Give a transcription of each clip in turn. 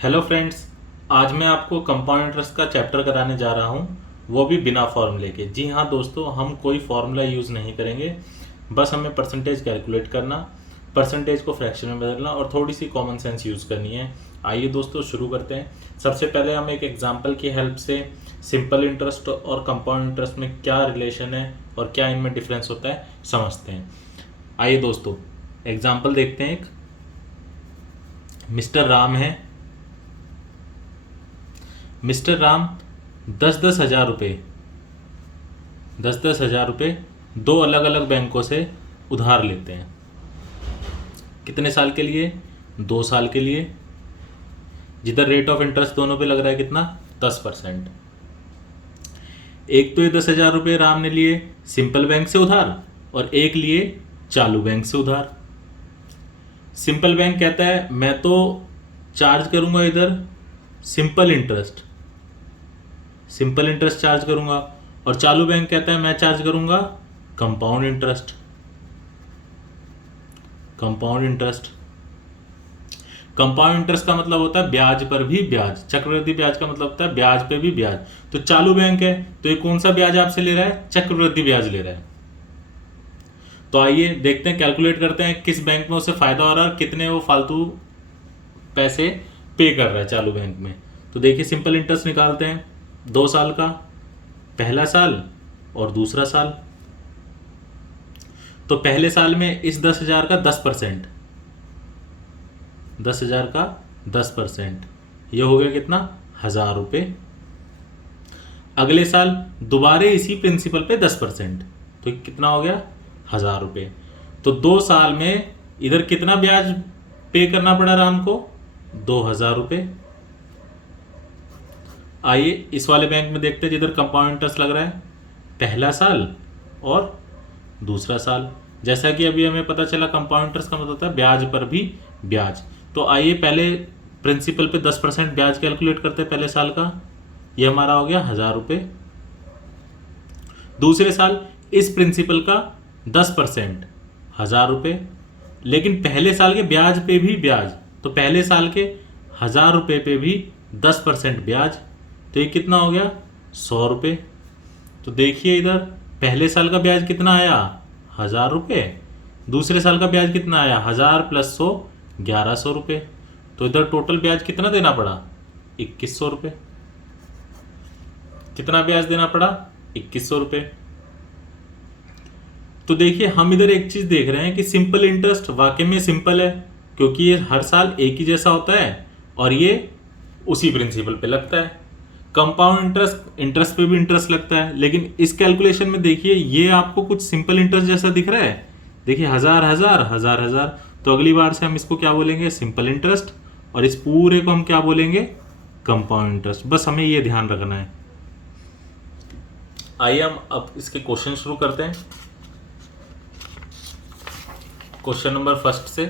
Hello friends. आज मैं आपको कंपाउंड इंटरेस्ट का चैप्टर कराने जा रहा हूँ, वो भी बिना फॉर्मूले के। जी हाँ दोस्तों, हम कोई फॉर्मूला यूज़ नहीं करेंगे। बस हमें परसेंटेज कैलकुलेट करना, परसेंटेज को फ्रैक्शन में बदलना और थोड़ी सी कॉमन सेंस यूज़ करनी है। आइए दोस्तों शुरू करते हैं। सबसे पहले हम एक एग्जांपल की हेल्प से सिंपल इंटरेस्ट और कंपाउंड इंटरेस्ट में क्या रिलेशन है और क्या इनमें डिफरेंस होता है समझते हैं। आइए दोस्तों एग्जाम्पल देखते हैं। एक मिस्टर राम है। मिस्टर राम 10,000 रुपये 10,000 रुपये दो अलग अलग बैंकों से उधार लेते हैं। कितने साल के लिए? 2 साल के लिए। जिधर रेट ऑफ इंटरेस्ट दोनों पे लग रहा है कितना? 10%। एक तो ये 10,000 रुपये राम ने लिए सिंपल बैंक से उधार और एक लिए चालू बैंक से उधार। सिंपल बैंक कहता है मैं तो चार्ज करूंगा इधर सिंपल इंटरेस्ट चार्ज करूंगा, और चालू बैंक कहता है मैं चार्ज करूंगा कंपाउंड इंटरेस्ट। कंपाउंड इंटरेस्ट का मतलब होता है ब्याज पर भी ब्याज। चक्रवृद्धि ब्याज का मतलब होता है ब्याज पे भी ब्याज। तो चालू बैंक है तो ये कौन सा ब्याज आपसे ले रहा है? चक्रवृद्धि ब्याज ले रहा है। तो आइए देखते हैं, कैलकुलेट करते हैं किस बैंक में उसे फायदा हो रहा है, कितने वो फालतू पैसे पे कर रहा है चालू बैंक में। तो देखिए सिंपल इंटरेस्ट निकालते हैं। 2 साल का, पहला साल और दूसरा साल। तो पहले साल में इस 10,000 का 10%, 10,000 का 10%, यह हो गया कितना? 1,000 रुपये। अगले साल दोबारे इसी प्रिंसिपल पे 10%, तो कितना हो गया? 1,000 रुपये। तो 2 साल में इधर कितना ब्याज पे करना पड़ा राम को? 2,000 रुपये। आइए इस वाले बैंक में देखते हैं जिधर कंपाउंड इंटरेस्ट लग रहा है, पहला साल और दूसरा साल। जैसा कि अभी हमें पता चला कंपाउंड इंटरेस्ट का मतलब होता है ब्याज पर भी ब्याज। तो आइए पहले प्रिंसिपल पे 10% ब्याज कैलकुलेट करते हैं पहले साल का। ये हमारा हो गया 1,000 रुपये। दूसरे साल इस प्रिंसिपल का 10%, 1,000 रुपये, लेकिन पहले साल के ब्याज पे भी ब्याज। तो पहले साल के 1,000 रुपये पे भी 10% ब्याज, तो ये कितना हो गया? 100 रुपये। तो देखिए इधर पहले साल का ब्याज कितना आया? 1,000 रुपये। दूसरे साल का ब्याज कितना आया? 1,000 + 100, 1,100 रुपये। तो इधर टोटल ब्याज कितना देना पड़ा? 2,100 रुपये। कितना ब्याज देना पड़ा? 2,100 रुपये। तो देखिए हम इधर एक चीज देख रहे हैं कि सिंपल इंटरेस्ट वाकई में सिंपल है, क्योंकि ये हर साल एक ही जैसा होता है और ये उसी प्रिंसिपल पे लगता है। कंपाउंड इंटरेस्ट पे भी इंटरेस्ट लगता है, लेकिन इस कैलकुलेशन में देखिए ये आपको कुछ सिंपल इंटरेस्ट जैसा दिख रहा है। देखिए 1,000 1,000 1,000 1,000। तो अगली बार से हम इसको क्या बोलेंगे? सिंपल इंटरेस्ट, और इस पूरे को हम क्या बोलेंगे? Compound interest. बस हमें ये ध्यान रखना है। आइए हम अब इसके क्वेश्चन शुरू करते हैं। क्वेश्चन नंबर फर्स्ट से।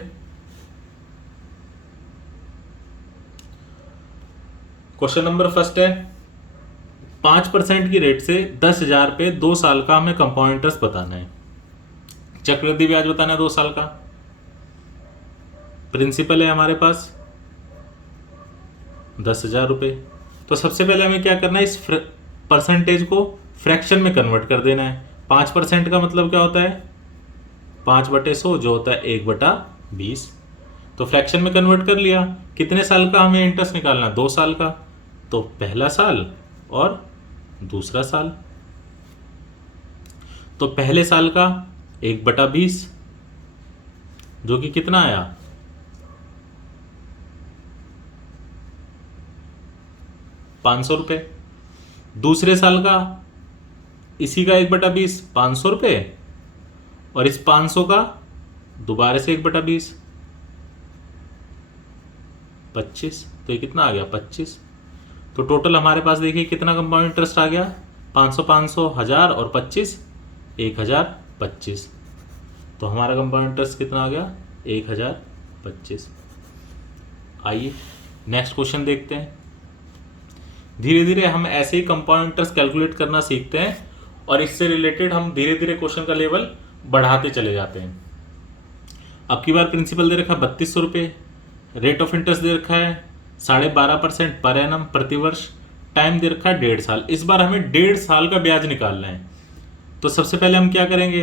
क्वेश्चन नंबर फर्स्ट है 5% की रेट से 10,000 पे 2 साल का हमें कंपाउंड इंटरेस्ट बताना है। चक्रवृद्धि ब्याज बताना है 2 साल का। प्रिंसिपल है हमारे पास 10,000 रुपये। तो सबसे पहले हमें क्या करना है? इस परसेंटेज को फ्रैक्शन में कन्वर्ट कर देना है। 5% का मतलब क्या होता है? 5/100, जो होता है 1/20। तो फ्रैक्शन में कन्वर्ट कर लिया। कितने साल का हमें इंटरेस्ट निकालना है? 2 साल का। तो पहला साल और दूसरा साल। तो पहले साल का 1/20, जो कि कितना आया? 500 रुपये। दूसरे साल का इसी का 1/20, 500 रुपये, और इस 500 का दोबारा से 1/20, 25। तो ये कितना आ गया? 25। तो टोटल हमारे पास देखिए कितना कंपाउंड इंटरेस्ट आ गया? 500 500, 1,000 और 25, 1,025। तो हमारा कंपाउंड इंटरेस्ट कितना आ गया? 1,025। आइए नेक्स्ट क्वेश्चन देखते हैं। धीरे धीरे हम ऐसे ही कंपाउंड इंटरेस्ट कैलकुलेट करना सीखते हैं और इससे रिलेटेड हम धीरे धीरे क्वेश्चन का लेवल बढ़ाते चले जाते हैं। अब की बार प्रिंसिपल दे रखा 3,200 रुपये, रेट ऑफ इंटरेस्ट दे रखा है 12.5% पर एनम प्रतिवर्ष, टाइम दे रखा है 1.5 साल। इस बार हमें 1.5 साल का ब्याज निकालना है। तो सबसे पहले हम क्या करेंगे,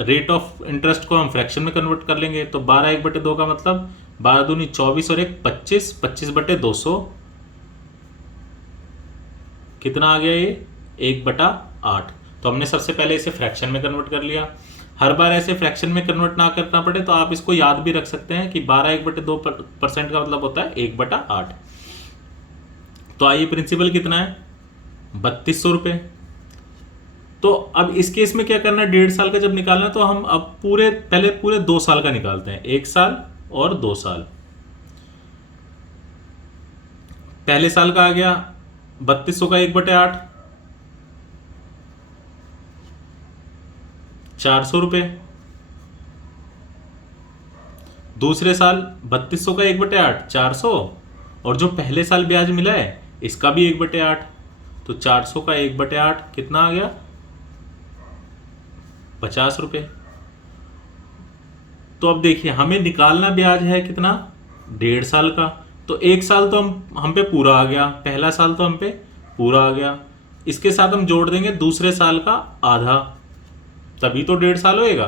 रेट ऑफ इंटरेस्ट को हम फ्रैक्शन में कन्वर्ट कर लेंगे। तो 12/1/2 का मतलब 12 दूनी 24 और 1 25, 25/200 कितना आ गया ये 1/8। तो हमने सबसे पहले इसे फ्रैक्शन में कन्वर्ट कर लिया। हर बार ऐसे फ्रैक्शन में कन्वर्ट ना करना पड़े तो आप इसको याद भी रख सकते हैं कि 12/1/2% का मतलब होता है 1/8। तो आइए प्रिंसिपल कितना है 3200 रुपये। तो अब इस केस में क्या करना है, 1.5 साल का जब निकालना है तो हम अब पहले पूरे 2 साल का निकालते हैं, 1 साल और 2 साल। पहले साल का आ गया 3200 का 1/8 400 रुपये। दूसरे साल 3200 का 1/8 400, और जो पहले साल ब्याज मिला है इसका भी 1/8। तो 400 का 1/8 कितना आ गया 50 रुपये। तो अब देखिए हमें निकालना ब्याज है कितना 1.5 साल का। तो 1 साल तो हम पे पूरा आ गया, पहला साल तो हम पे पूरा आ गया। इसके साथ हम जोड़ देंगे दूसरे साल का आधा, तभी तो 1.5 साल होएगा।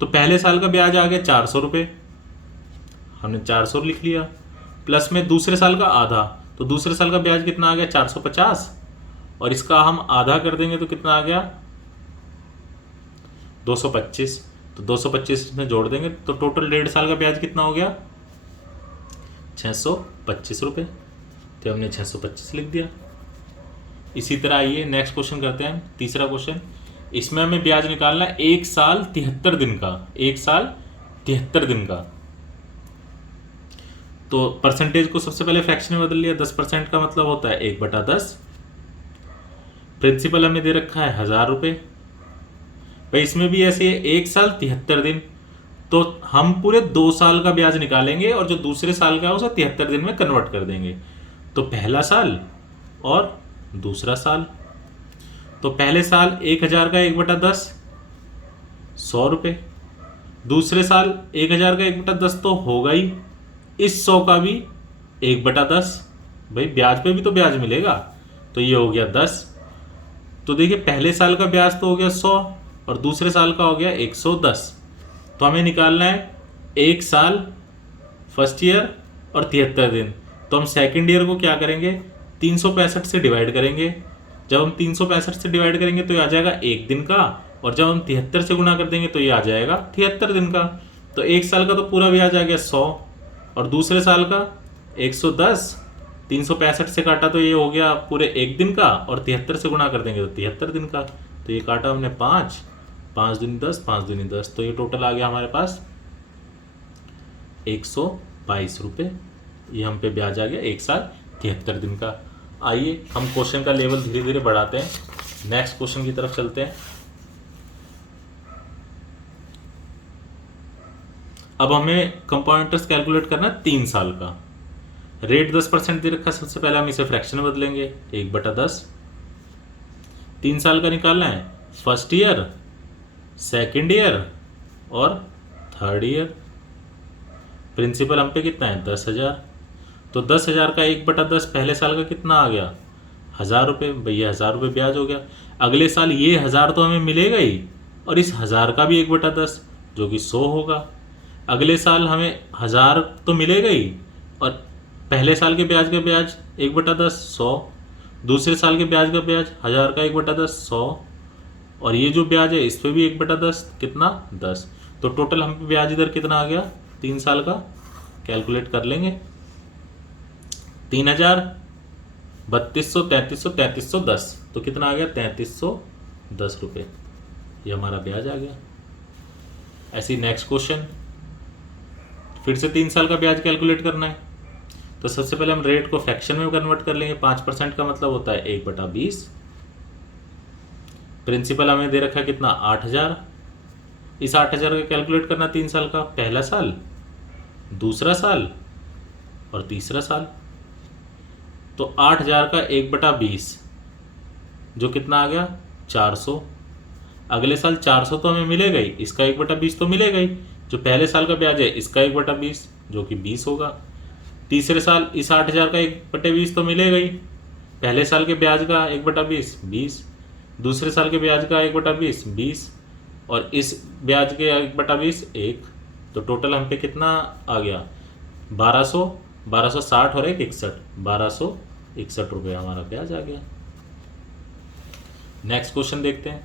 तो पहले साल का ब्याज आ गया 400 रुपये, हमने 400 लिख लिया, प्लस में दूसरे साल का आधा। तो दूसरे साल का ब्याज कितना आ गया 450, और इसका हम आधा कर देंगे तो कितना आ गया 225। तो 225 में जोड़ देंगे तो टोटल 1.5 साल का ब्याज कितना हो गया 625 रुपये। तो हमने 625 लिख दिया। इसी तरह आइए नेक्स्ट क्वेश्चन करते हैं, तीसरा क्वेश्चन। इसमें हमें ब्याज निकालना है 1 साल 73 दिन का, 1 साल 73 दिन का। तो परसेंटेज को सबसे पहले फ्रैक्शन में बदल लिया, 10% का मतलब होता है 1/10। प्रिंसिपल हमें दे रखा है 1000 रुपये। भाई इसमें भी ऐसे है 1 साल 73 दिन, तो हम पूरे 2 साल का ब्याज निकालेंगे और जो दूसरे साल का है उसे 73 दिन में कन्वर्ट कर देंगे। तो पहला साल और दूसरा साल। तो पहले साल 1000 का 1/10 100 रुपये, दूसरे साल 1000 का 1/10 तो होगा ही, इस 100 का भी 1/10। भाई ब्याज पे भी तो ब्याज मिलेगा, तो ये हो गया 10। तो देखिए पहले साल का ब्याज तो हो गया 100 और दूसरे साल का हो गया 110। तो हमें निकालना है 1 साल फर्स्ट ईयर और 73 दिन। तो हम सेकेंड ईयर को क्या करेंगे 365 से डिवाइड करेंगे। जब हम 365 से डिवाइड करेंगे तो ये आ जाएगा 1 दिन का, और जब हम 73 से गुना कर देंगे तो ये आ जाएगा 73 दिन का। तो 1 साल का तो पूरा ब्याज आ गया 100 और दूसरे साल का 110। 365 से काटा तो ये हो गया पूरे 1 दिन का, और 73 से गुणा कर देंगे तो 73 दिन का। तो ये काटा हमने 5, 5 दूनी 10, 5 दूनी 10, तो ये टोटल आ गया हमारे पास 122 रुपये। ये हम पे ब्याज आ गया 1 साल 73 दिन का। आइए हम क्वेश्चन का लेवल धीरे धीरे बढ़ाते हैं, नेक्स्ट क्वेश्चन की तरफ चलते हैं। अब हमें कंपाउंड इंटरेस्ट कैलकुलेट करना है 3 साल का। रेट 10% दे रखा है, सबसे पहले हम इसे फ्रैक्शन में बदलेंगे 1/10। 3 साल का निकालना है फर्स्ट ईयर, सेकेंड ईयर और थर्ड ईयर। प्रिंसिपल हम पे कितना है 10,000। तो 10,000 का 1/10 पहले साल का कितना आ गया 1000 रुपये। भैया 1000 रुपये ब्याज हो गया। अगले साल ये 1000 तो हमें मिलेगा ही, और इस 1000 का भी 1/10 जो कि 100 होगा। अगले साल हमें 1000 तो मिलेगा ही, और पहले साल के ब्याज का ब्याज 1/10 100, दूसरे साल के ब्याज का ब्याज 1000 का 1/10 100, और ये जो ब्याज है इस पर भी 1/10 कितना 10। तो टोटल हम पे ब्याज इधर कितना आ गया 3 साल का, कैलकुलेट कर लेंगे 3000, 3200, 3300, 3310। तो कितना आ गया 3310 रुपये। ये हमारा ब्याज आ गया। ऐसी नेक्स्ट क्वेश्चन, फिर से 3 साल का ब्याज कैलकुलेट करना है। तो सबसे पहले हम रेट को फ्रैक्शन में कन्वर्ट कर लेंगे। 5% का मतलब होता है 1/20। प्रिंसिपल हमें दे रखा है कितना 8000। इस 8000 का कैलकुलेट करना 3 साल का, पहला साल, दूसरा साल और तीसरा साल। तो 8000 का 1/20 जो कितना आ गया 400। अगले साल 400 तो हमें मिलेगा ही, इसका 1/20 तो मिलेगा ही। जो पहले साल का ब्याज है इसका 1/20 जो कि 20 होगा। तीसरे साल इस 8,000 का 1/20 तो मिलेगा ही। पहले साल के ब्याज का 1/20 20, दूसरे साल के ब्याज का 1/20 20, और इस ब्याज के 1/20 1। तो टोटल हम पे कितना आ गया 1200, 1260 और 161, 1261 रुपये हमारा ब्याज आ गया। नेक्स्ट क्वेश्चन देखते हैं।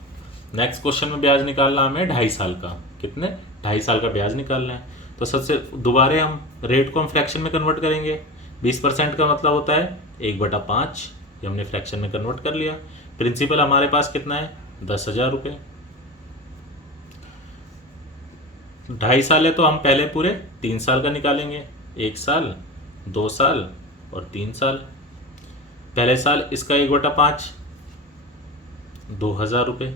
नेक्स्ट क्वेश्चन में ब्याज निकालना हमें 2.5 साल का। कितने 2.5 साल का ब्याज निकालना है। तो सबसे दोबारा हम रेट को हम फ्रैक्शन में कन्वर्ट करेंगे। 20% का मतलब होता है 1/5, ये हमने फ्रैक्शन में कन्वर्ट कर लिया। प्रिंसिपल हमारे पास कितना है 10,000 रुपये। 2.5 साल है तो हम पहले पूरे 3 साल का निकालेंगे, 1 साल 2 साल और 3 साल। पहले साल इसका 1/5 2,000 रुपये,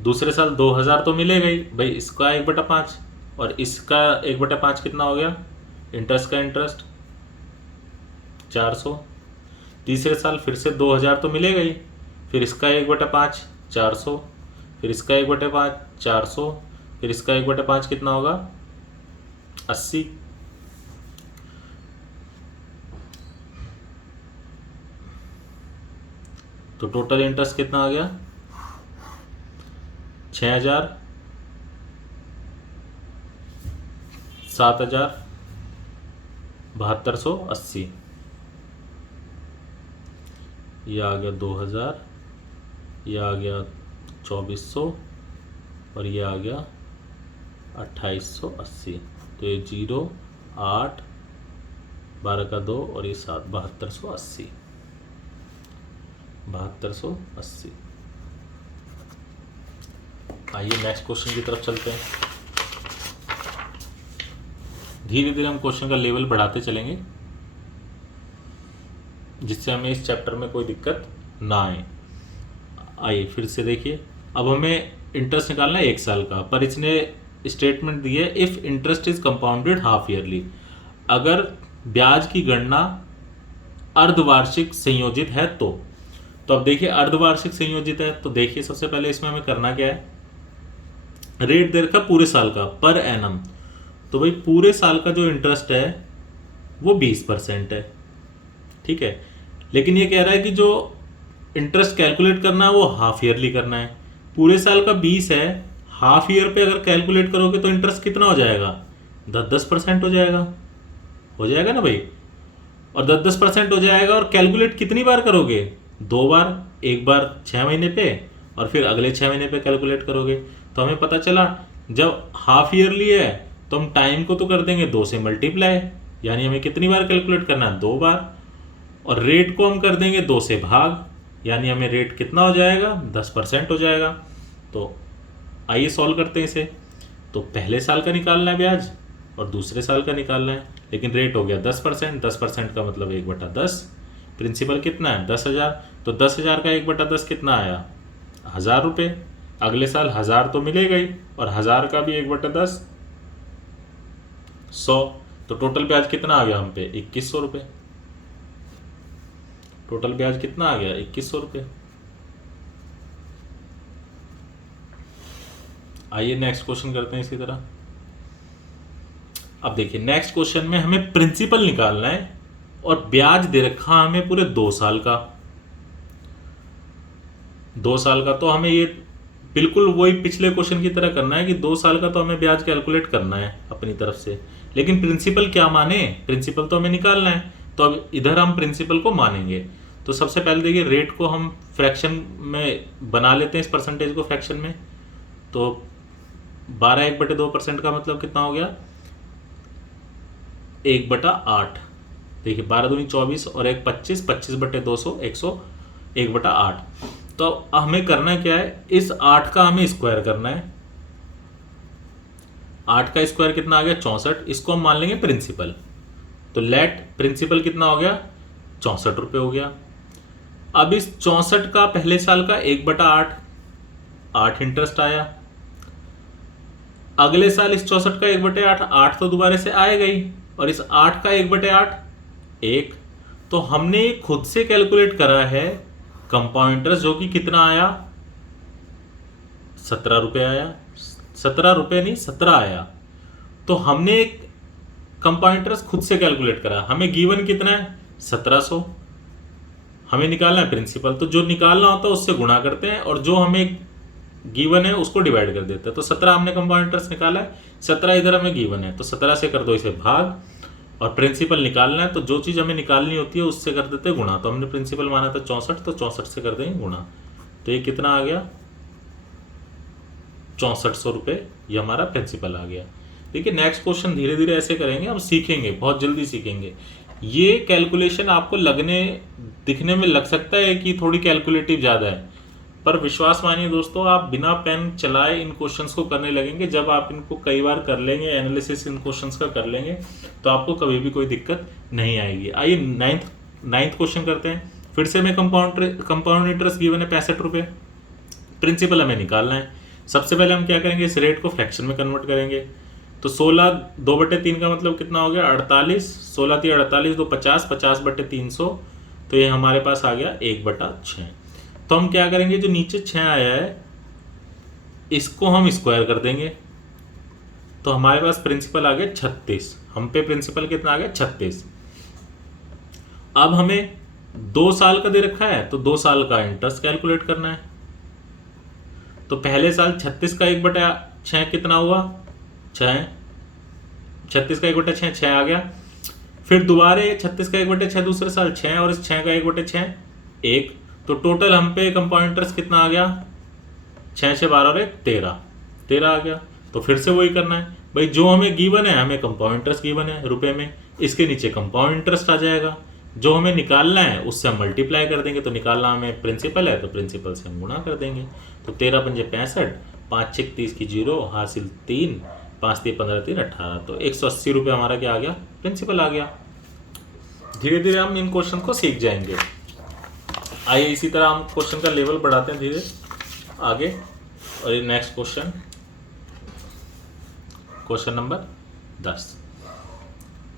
दूसरे साल 2,000 तो मिलेगा ही भाई, इसका 1/5 और इसका 1/5 कितना हो गया इंटरेस्ट का इंटरेस्ट 400। तीसरे साल फिर से 2,000 तो मिलेगा ही, फिर इसका 1/5 400, फिर इसका 1/5 400, फिर इसका 1/5 कितना होगा 80। तो टोटल इंटरेस्ट कितना आ गया 6,000, 7,000, 7,280। ये आ गया 2,000, ये आ गया 2,400 और ये आ गया 2,880। तो ये 0 8 12 का 2 और ये 7 7,280, 7,280। आइए नेक्स्ट क्वेश्चन की तरफ चलते हैं। धीरे धीरे हम क्वेश्चन का लेवल बढ़ाते चलेंगे जिससे हमें इस चैप्टर में कोई दिक्कत ना आए। आइए फिर से देखिए। अब हमें इंटरेस्ट निकालना है 1 साल का, पर इसने स्टेटमेंट दी है if interest is compounded half yearly. अगर ब्याज की गणना अर्धवार्षिक संयोजित है तो अब देखिए अर्धवार्षिक संयोजित है तो देखिए सबसे पहले इसमें हमें करना क्या है, रेट दे रखा पूरे साल का पर एनम। तो भाई पूरे साल का जो इंटरेस्ट है वो 20% है, ठीक है। लेकिन ये कह रहा है कि जो इंटरेस्ट कैलकुलेट करना है वो हाफ ईयरली करना है। पूरे साल का 20 है, हाफ ईयर पे अगर कैलकुलेट करोगे तो इंटरेस्ट कितना हो जाएगा 10% हो जाएगा ना भाई। और 10% हो जाएगा और कैलकुलेट कितनी बार करोगे 2 बार, एक बार 6 महीने पे और फिर अगले 6 महीने पे कैलकुलेट करोगे। तो हमें पता चला जब हाफ ईयरली है तो हम टाइम को तो कर देंगे 2 से मल्टीप्लाई, यानी हमें कितनी बार कैलकुलेट करना है 2 बार, और रेट को हम कर देंगे 2 से भाग, यानी हमें रेट कितना हो जाएगा 10% हो जाएगा। तो आइए सॉल्व करते हैं इसे। तो पहले साल का निकालना है ब्याज और दूसरे साल का निकालना है, लेकिन रेट हो गया 10%, 10% का मतलब 1/10। प्रिंसिपल कितना है 10,000, तो 10,000 का 1/10 कितना आया 1,000 रुपये। अगले साल 1,000 तो मिलेगा ही और 1,000 का भी 1/10 100। तो टोटल ब्याज कितना आ गया हम पे 2,100 रुपये। टोटल ब्याज कितना आ गया 2,100 रुपये। आइए नेक्स्ट क्वेश्चन करते हैं इसी तरह। अब देखिए नेक्स्ट क्वेश्चन में हमें प्रिंसिपल निकालना है और ब्याज दे रखा हमें पूरे 2 साल का। 2 साल का तो हमें ये बिल्कुल वही पिछले क्वेश्चन की तरह करना है कि 2 साल का तो हमें ब्याज कैलकुलेट करना है अपनी तरफ से, लेकिन प्रिंसिपल क्या माने, प्रिंसिपल तो हमें निकालना है। तो अब इधर हम प्रिंसिपल को मानेंगे। तो सबसे पहले देखिए रेट को हम फ्रैक्शन में बना लेते हैं, इस परसेंटेज को फ्रैक्शन में। तो 12 1/2% का मतलब कितना हो गया 1/8। देखिए 12 दूनी 24 और 1 25, 25/200 101/8। तो हमें करना क्या है, इस 8 का हमें स्क्वायर करना है। 8 का स्क्वायर कितना आ गया 64, इसको हम मान लेंगे प्रिंसिपल। तो लेट प्रिंसिपल कितना हो गया 64 रुपये हो गया। अब इस 64 का पहले साल का 1/8 8 इंटरेस्ट आया। अगले साल इस 64 का 1/8 8 तो दोबारा से आएगा ही, और इस 8 का 1/8 1। तो हमने खुद से कैलकुलेट करा है कंपाउंड इंटरेस्ट, जो कि कितना आया 17 रुपये आया। 17 रुपये नहीं 17 आया। तो हमने कंपाउंड इंटरेस्ट खुद से कैलकुलेट करा, हमें गिवन कितना है 1700, हमें निकालना है प्रिंसिपल, तो जो निकालना होता है उससे गुणा करते हैं और जो हमें गिवन है उसको डिवाइड कर देते हैं। तो 17 हमने कंपाउंड इंटरेस्ट निकाला है, 17 इधर हमें गिवन है, तो 17 से कर दो इसे भाग, और प्रिंसिपल निकालना है तो जो चीज़ हमें निकालनी होती है उससे कर देते हैं गुणा। तो हमने प्रिंसिपल माना था 64, तो 64 से कर देंगे गुणा, तो ये कितना आ गया 6400 रुपये, ये हमारा प्रिंसिपल आ गया। देखिए नेक्स्ट क्वेश्चन धीरे धीरे ऐसे करेंगे, हम सीखेंगे, बहुत जल्दी सीखेंगे। ये कैलकुलेशन आपको दिखने में लग सकता है कि थोड़ी कैलकुलेटिव ज़्यादा है, पर विश्वास मानिए दोस्तों, आप बिना पेन चलाए इन क्वेश्चंस को करने लगेंगे, जब आप इनको कई बार कर लेंगे, एनालिसिस इन क्वेश्चंस का कर लेंगे, तो आपको कभी भी कोई दिक्कत नहीं आएगी। आइए नाइन्थ क्वेश्चन करते हैं। फिर से हमें कंपाउंड इंटरेस्ट गिवन है 65 रुपये, प्रिंसिपल हमें निकालना है। सबसे पहले हम क्या करेंगे, इस रेट को फ्रैक्शन में कन्वर्ट करेंगे। तो 16 2/3 का मतलब कितना हो गया 48, 16 3 48, 2 50, 50/300, तो ये हमारे पास आ गया 1/6। तो हम क्या करेंगे, जो नीचे 6 आया है इसको हम स्क्वायर कर देंगे, तो हमारे पास प्रिंसिपल आ गया 36, हम पे प्रिंसिपल कितना आ गया 36। अब हमें 2 साल का दे रखा है, तो 2 साल का इंटरेस्ट कैलकुलेट करना है। तो पहले साल 36 का 1/6 कितना हुआ 6, 36 का 1/6 6 आ गया। फिर दोबारा 36 का 1/6 दूसरे साल 6, और इस 6 का 1/6 1, तो टोटल हम पे कंपाउंड इंटरेस्ट कितना आ गया 6 से 12 और 1 13 आ गया। तो फिर से वही करना है भाई, जो हमें गिवन है, हमें कंपाउंड इंटरेस्ट गिवन है रुपए में, इसके नीचे कंपाउंड इंटरेस्ट आ जाएगा, जो हमें निकालना है उससे हम मल्टीप्लाई कर देंगे। तो निकालना हमें प्रिंसिपल है, तो प्रिंसिपल से हम गुणा कर देंगे। तो 13 पंजे 65, 5 6 30 की 0 हासिल 3, 5 3 15 3 18, तो 180 रुपये हमारा क्या आ गया प्रिंसिपल आ गया। धीरे धीरे हम इन क्वेश्चन को सीख जाएंगे। आइए इसी तरह हम क्वेश्चन का लेवल बढ़ाते हैं धीरे आगे। और ये नेक्स्ट क्वेश्चन नंबर 10।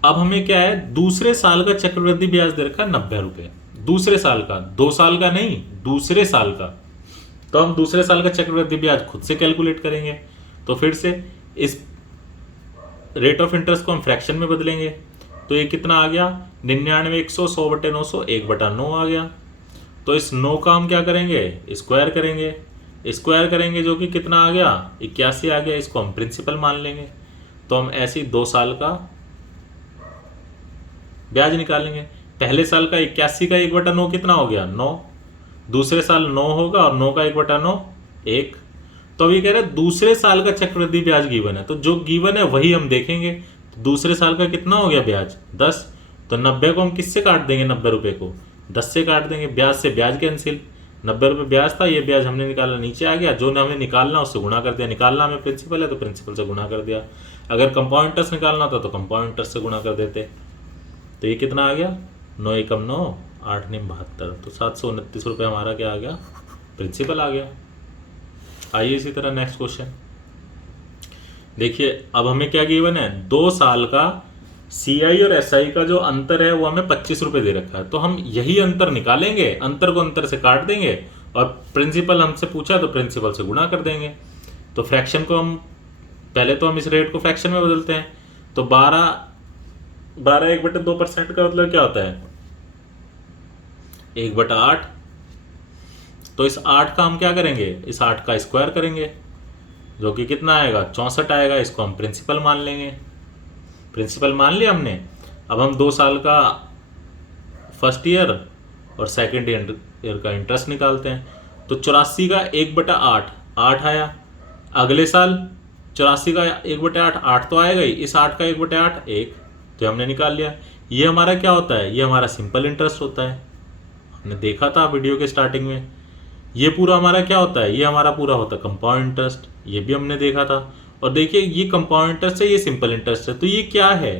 अब हमें क्या है, दूसरे साल का चक्रवृद्धि ब्याज दे रखा है 90 रुपये, दूसरे साल का, 2 साल का नहीं, दूसरे साल का। तो हम दूसरे साल का चक्रवृद्धि ब्याज खुद से कैलकुलेट करेंगे। तो फिर से इस रेट ऑफ इंटरेस्ट को हम फ्रैक्शन में बदलेंगे, तो ये कितना आ गया 99 100 100/900 1/9 आ गया। तो इस 9 का हम क्या करेंगे स्क्वायर करेंगे, जो कि कितना आ गया 81 आ गया। इसको हम प्रिंसिपल मान लेंगे, तो हम ऐसे ही 2 साल का ब्याज निकालेंगे। पहले साल का 81 का 1/9 कितना हो गया 9, दूसरे साल 9 होगा, और 9 का 1/9 1। तो अभी कह रहे हैं दूसरे साल का चक्रवृद्धि ब्याज गिवन है, तो जो गिवन है वही हम देखेंगे। तो दूसरे साल का कितना हो गया ब्याज 10, तो 90 को हम किससे काट देंगे, 90 रुपये को 10 से काट देंगे, ब्याज से ब्याज कैंसिल, 90 रुपये ब्याज था, ये ब्याज हमने निकाला नीचे आ गया, जो हमें निकालना उससे गुणा कर दिया। निकालना हमें प्रिंसिपल है तो प्रिंसिपल से गुणा कर दिया, अगर कंपाउंड इंटरेस्ट निकालना था तो कंपाउंड इंटरेस्ट से गुणा कर देते। तो ये कितना आ गया 9 एकम 9 8 9 72, तो 729 रुपये हमारा क्या आ गया प्रिंसिपल आ गया। आइए इसी तरह नेक्स्ट क्वेश्चन देखिए। अब हमें क्या गिवन है, 2 साल का CI और SI का जो अंतर है वो हमें 25 रुपये दे रखा है, तो हम यही अंतर निकालेंगे, अंतर को अंतर से काट देंगे, और प्रिंसिपल हमसे पूछा तो प्रिंसिपल से गुणा कर देंगे। तो फ्रैक्शन को हम पहले तो हम इस रेट को फ्रैक्शन में बदलते हैं। तो 12 1/2% का मतलब क्या होता है 1/8। तो इस 8 का हम क्या करेंगे, इस 8 का स्क्वायर करेंगे, जो कि कितना आएगा 64 आएगा। इसको हम प्रिंसिपल मान लेंगे, प्रिंसिपल मान लिया हमने। अब हम 2 साल का फर्स्ट ईयर और सेकेंड ईयर का इंटरेस्ट निकालते हैं। तो 84 का 1/8 8 आया, अगले साल 84 का 1/8 8 तो आएगा ही, इस 8 का 1/8 1, तो हमने निकाल लिया। ये हमारा क्या होता है, ये हमारा सिंपल इंटरेस्ट होता है, हमने देखा था वीडियो के स्टार्टिंग में। ये पूरा हमारा क्या होता है, ये हमारा पूरा होता है कंपाउंड इंटरेस्ट, ये भी हमने देखा था। और देखिए ये कंपाउंड इंटरेस्ट है, ये सिंपल इंटरेस्ट है, तो ये क्या है,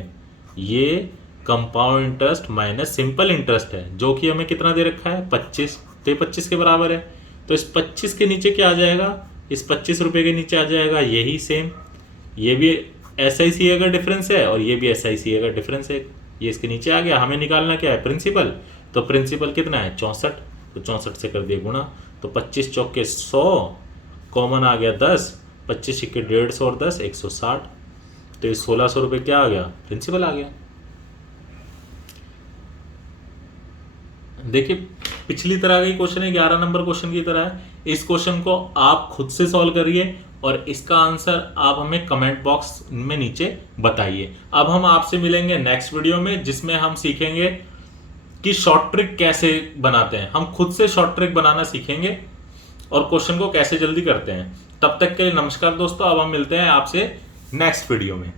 ये compound interest minus simple interest है, जो कि हमें कितना दे रखा है 25, तो 25 के बराबर है। तो इस 25 के नीचे क्या आ जाएगा, इस 25 रुपये के नीचे आ जाएगा यही सेम, ये भी SICA का डिफरेंस है और ये भी SICA का डिफरेंस है, ये इसके नीचे आ गया। हमें निकालना क्या है प्रिंसिपल, तो प्रिंसिपल कितना है 64, तो 64 से कर दिए गुणा। तो 25 चौके 100, कॉमन आ गया 10, 25 सिक्के 150 और 10 160। तो ये 1600 रुपये क्या आ गया, प्रिंसिपल आ गया। देखिए पिछली तरह का ही क्वेश्चन है, 11 नंबर क्वेश्चन की तरह है। इस क्वेश्चन को आप खुद से सॉल्व करिए और इसका आंसर आप हमें कमेंट बॉक्स में नीचे बताइए। अब हम आपसे मिलेंगे नेक्स्ट वीडियो में, जिसमें हम सीखेंगे कि शॉर्ट ट्रिक कैसे बनाते हैं। हम खुद से शॉर्ट ट्रिक बनाना सीखेंगे और क्वेश्चन को कैसे जल्दी करते हैं। तब तक के लिए नमस्कार दोस्तों, अब हम मिलते हैं आपसे नेक्स्ट वीडियो में।